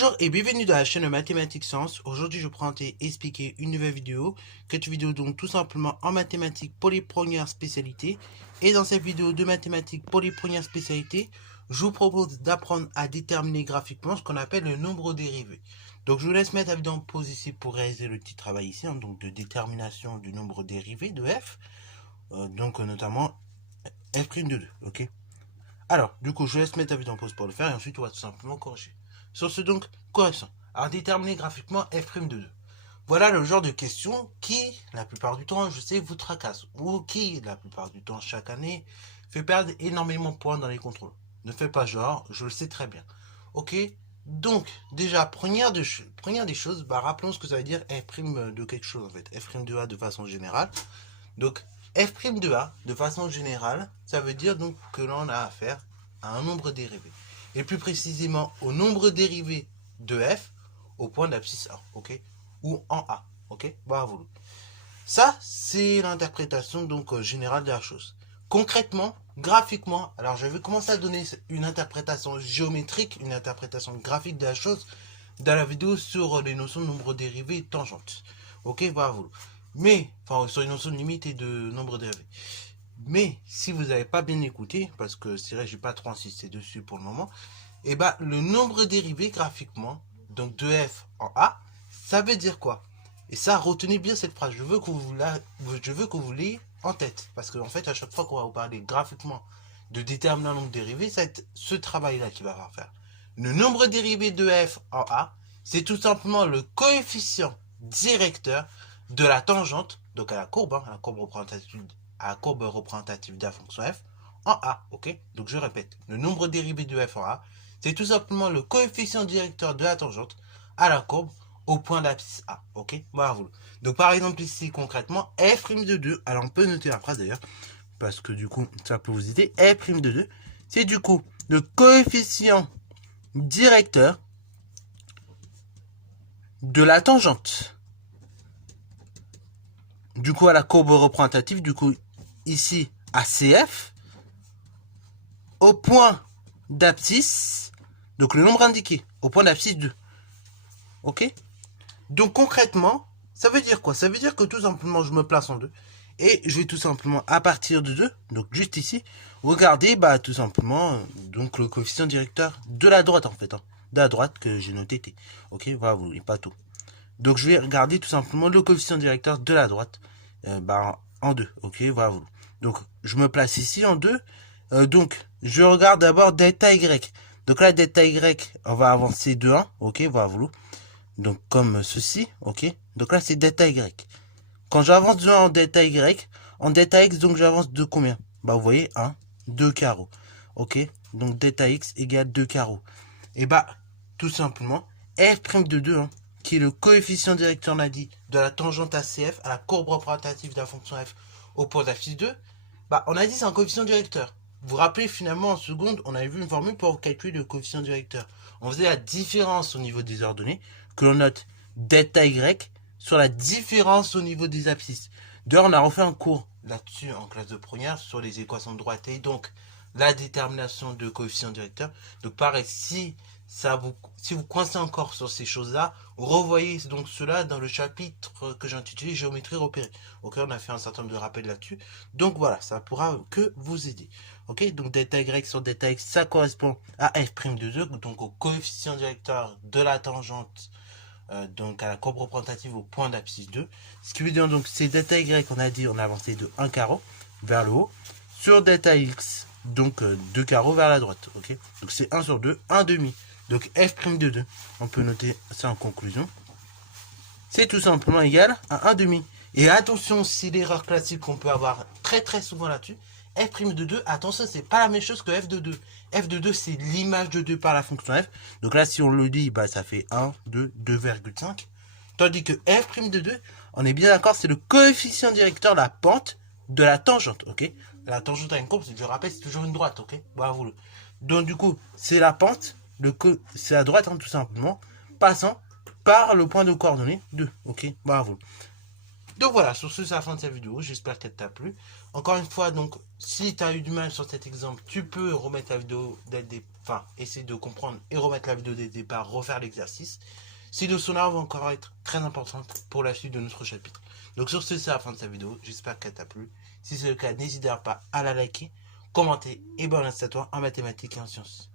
Bonjour et bienvenue dans la chaîne Mathématiques Sciences. Aujourd'hui, je vais présenter et expliquer une nouvelle vidéo, donc tout simplement en mathématiques pour les premières spécialités. Et dans cette vidéo de mathématiques pour les premières spécialités, je vous propose d'apprendre à déterminer graphiquement ce qu'on appelle le nombre dérivé. Donc je vous laisse mettre la vidéo en pause ici pour réaliser le petit travail ici, donc de détermination du nombre dérivé de f, notamment f' de 2, ok. Alors, du coup, je vous laisse mettre la vidéo en pause pour le faire et ensuite on va tout simplement corriger. Sur ce donc, correction. Alors, déterminer graphiquement f' de 2. Voilà le genre de question qui, la plupart du temps, je sais, vous tracasse. Ou qui, la plupart du temps, chaque année, fait perdre énormément de points dans les contrôles. Ne faites pas genre, je le sais très bien. Ok. Donc, déjà, première des choses, rappelons ce que ça veut dire f' de quelque chose, en fait. f' de A de façon générale. Donc, f' de A, de façon générale, ça veut dire donc que l'on a affaire à un nombre dérivé. Et plus précisément au nombre dérivé de f au point d'abscisse A, ok, ou en A, ok, bravo. Ça, c'est l'interprétation donc générale de la chose. Concrètement, graphiquement, alors je vais commencer à donner une interprétation géométrique, une interprétation graphique de la chose dans la vidéo sur les notions de nombre dérivé et de tangente. Ok, bravo. Mais, enfin, sur les notions de limite et de nombre dérivé. Mais si vous n'avez pas bien écouté, parce que c'est vrai, je n'ai pas trop insisté dessus pour le moment, et le nombre dérivé graphiquement, donc de f en a, ça veut dire quoi? Et ça, retenez bien cette phrase. Je veux que vous l'ayez en tête, parce qu'en fait, à chaque fois qu'on va vous parler graphiquement de déterminer un nombre dérivé, ça va être ce travail-là qui va faire. Le nombre dérivé de f en a, c'est tout simplement le coefficient directeur de la tangente, donc à la courbe représentative de la fonction f en a, ok. Donc je répète, le nombre dérivé de f en a, c'est tout simplement le coefficient directeur de la tangente à la courbe au point d'abscisse A, ok. Bravo. Donc par exemple ici concrètement, f' de 2, alors on peut noter la phrase d'ailleurs, parce que du coup ça peut vous aider, f' de 2, c'est du coup le coefficient directeur de la tangente. Du coup à la courbe représentative, du coup ici à CF, au point d'abscisse, donc le nombre indiqué, au point d'abscisse 2. Ok. Donc concrètement, ça veut dire quoi? Ça veut dire que tout simplement, je me place en 2. Et je vais tout simplement, à partir de 2, donc juste ici, regarder tout simplement donc le coefficient directeur de la droite en fait. De la droite que j'ai noté T. Ok, voilà, vous voyez pas tout. Donc je vais regarder tout simplement le coefficient directeur de la droite en 2. Ok, voilà. Donc je me place ici en 2. Donc je regarde d'abord delta y. Donc là delta y, on va avancer de 1. Ok, voilà. Donc comme ceci. Ok. Donc là c'est delta y. Quand j'avance de 1 en delta x, donc j'avance de combien? Vous voyez 1, 2 carreaux. Ok. Donc delta x égale 2 carreaux. Et tout simplement f' de 2, qui est le coefficient directeur, on a dit, de la tangente ACF à la courbe représentative de la fonction f au point d'abscisse 2, on a dit c'est un coefficient directeur. Vous vous rappelez finalement en seconde, on avait vu une formule pour calculer le coefficient directeur. On faisait la différence au niveau des ordonnées, que l'on note delta y sur la différence au niveau des abscisses. D'ailleurs, on a refait un cours là-dessus en classe de première sur les équations de droite et donc la détermination de coefficient directeur. Donc pareil, si vous coincez encore sur ces choses-là, revoyez donc cela dans le chapitre que j'ai intitulé Géométrie repérée. Ok, on a fait un certain nombre de rappels là-dessus. Donc voilà, ça pourra que vous aider. Ok, donc delta y sur delta x, ça correspond à f' de 2, donc au coefficient directeur de la tangente, donc à la courbe représentative au point d'abscisse 2. Ce qui veut dire donc c'est delta y, on a dit, on a avancé de 1 carreau vers le haut, sur delta x, donc 2 carreaux vers la droite. Ok, donc c'est 1 sur 2, 1 demi. Donc f' de 2, on peut noter ça en conclusion, c'est tout simplement égal à 1 demi. Et attention, c'est l'erreur classique qu'on peut avoir très très souvent là-dessus, f' de 2, attention, c'est pas la même chose que f de 2. F de 2, c'est l'image de 2 par la fonction f. Donc là, si on le dit, ça fait 1, 2, 2,5. Tandis que f' de 2, on est bien d'accord, c'est le coefficient directeur de la pente de la tangente, ok. La tangente à une courbe, je rappelle, c'est toujours une droite, ok. Bravo. Donc du coup, c'est la pente, c'est la droite, tout simplement, passant par le point de coordonnées 2, ok. Bravo. Donc voilà, sur ce, c'est la fin de cette vidéo. J'espère qu'elle t'a plu. Encore une fois, donc, si tu as eu du mal sur cet exemple, tu peux remettre la vidéo dès le départ, enfin, essayer de comprendre et remettre la vidéo dès le départ, refaire l'exercice. Ces leçons-là vont encore être très importantes pour la suite de notre chapitre. Donc sur ce, c'est la fin de cette vidéo. J'espère qu'elle t'a plu. Si c'est le cas, n'hésite pas à la liker, commenter et bonne à toi en mathématiques et en sciences.